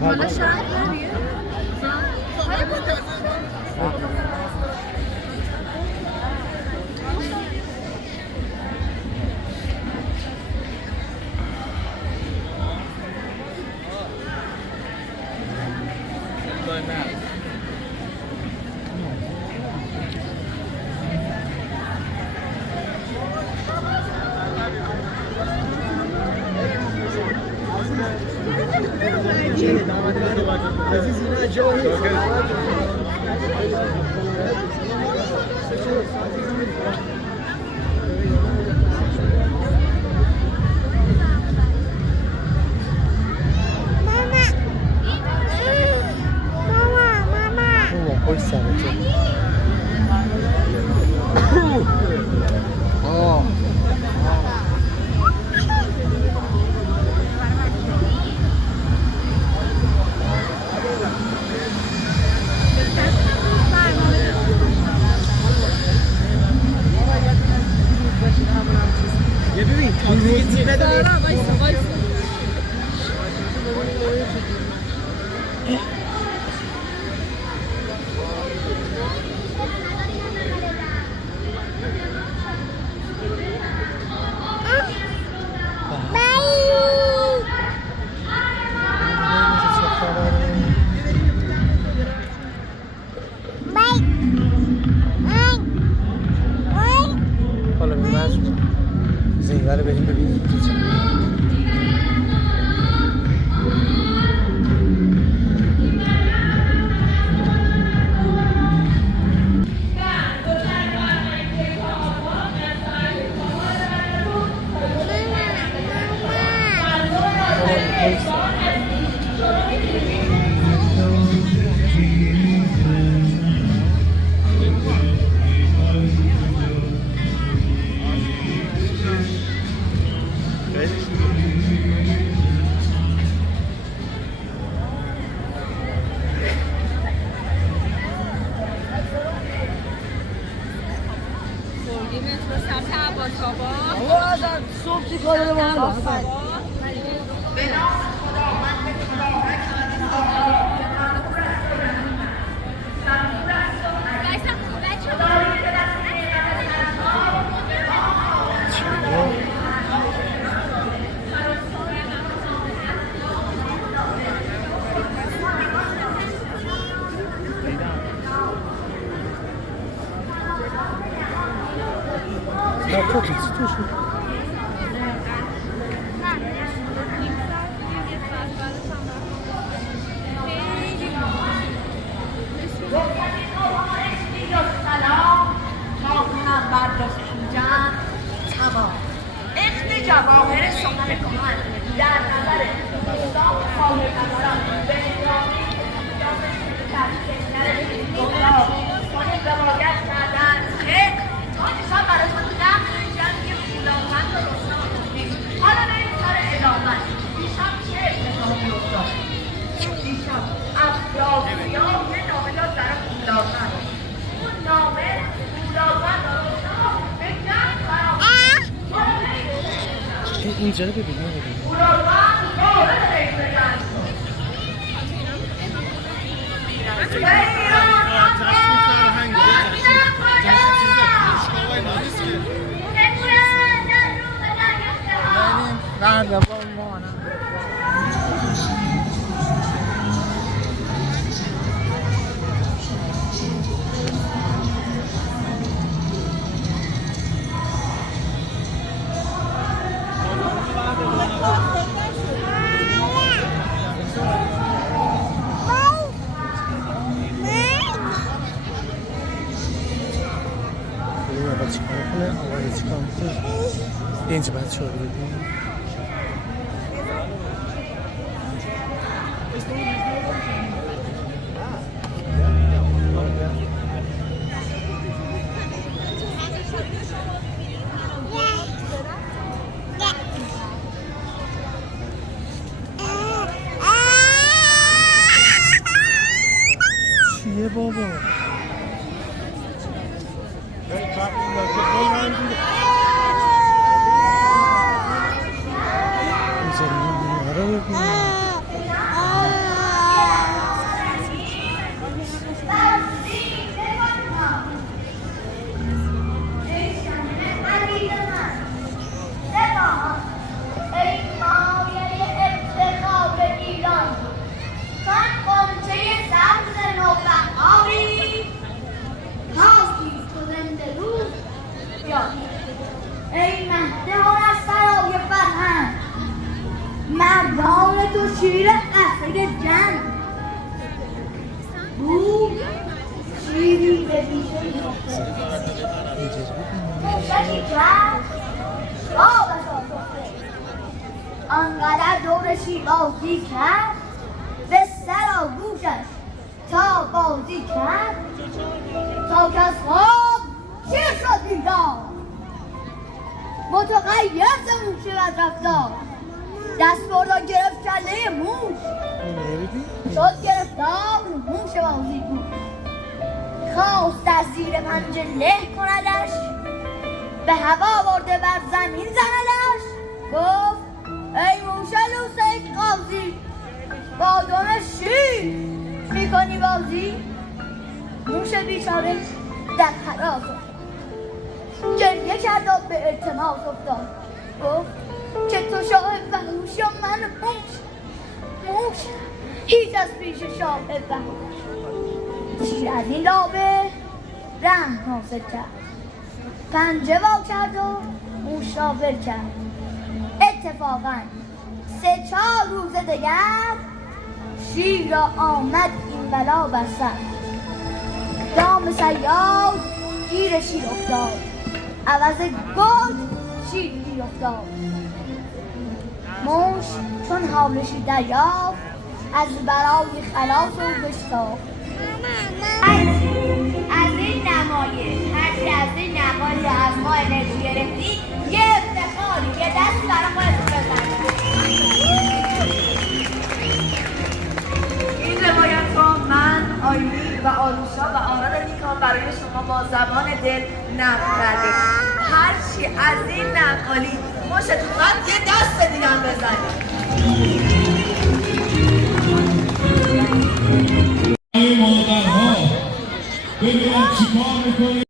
ولا شعر اینجا رو ببین آقا چیکار کنه آقا چیکار کنه اینجا بچه ها رو ببینیم چیه بابا ای مهدهان از سرای فرهنگ مردان تو شیر اصل جنگ بود شیری به بیشه موشکی کرد آبش آسفته آنقدر دور شیرازی کرد به سر و گوشش تا بازی کرد تا که از خواب شیر شد بیدار متغیر زمون شود رفتار دست بردا گرفت کله موش شد گرفتار موش بازی بود خواست در زیر پنجه له کندش به هوا برده بر زمین زندش گفت ای موش لوسک قاضی با دم شیر میکنی بازی موش بیچاره در حراس گریه کرد و به التماس افتاد گفت که تو شاه وحوش یا من موش هیچ از پیش شاه وحوش شیر از این لابه رحم حاصل کرد پنجه وا کرد و موش را ول کرد اتفاقا 3-4 روز دیگر شیر را آمد این بلا بر سر دام صیاد گیر شیر افتاد عوض گل شیر گیر افتاد موش چون حالشی دریافت از برای خلاص و بشتافت از این نمایش هرچی از این نقال یا از ما انرژی گرفتی یه افتخاری یه دست برای خودت بزن این روایت را من آیلین و آروشا و آراد نیکان برای شما با زبان دل نقل کرده هرچی از این نقالی خوشتون اومد یه دست دیگه هم بزنید مادرها ببینم چیکار میکنید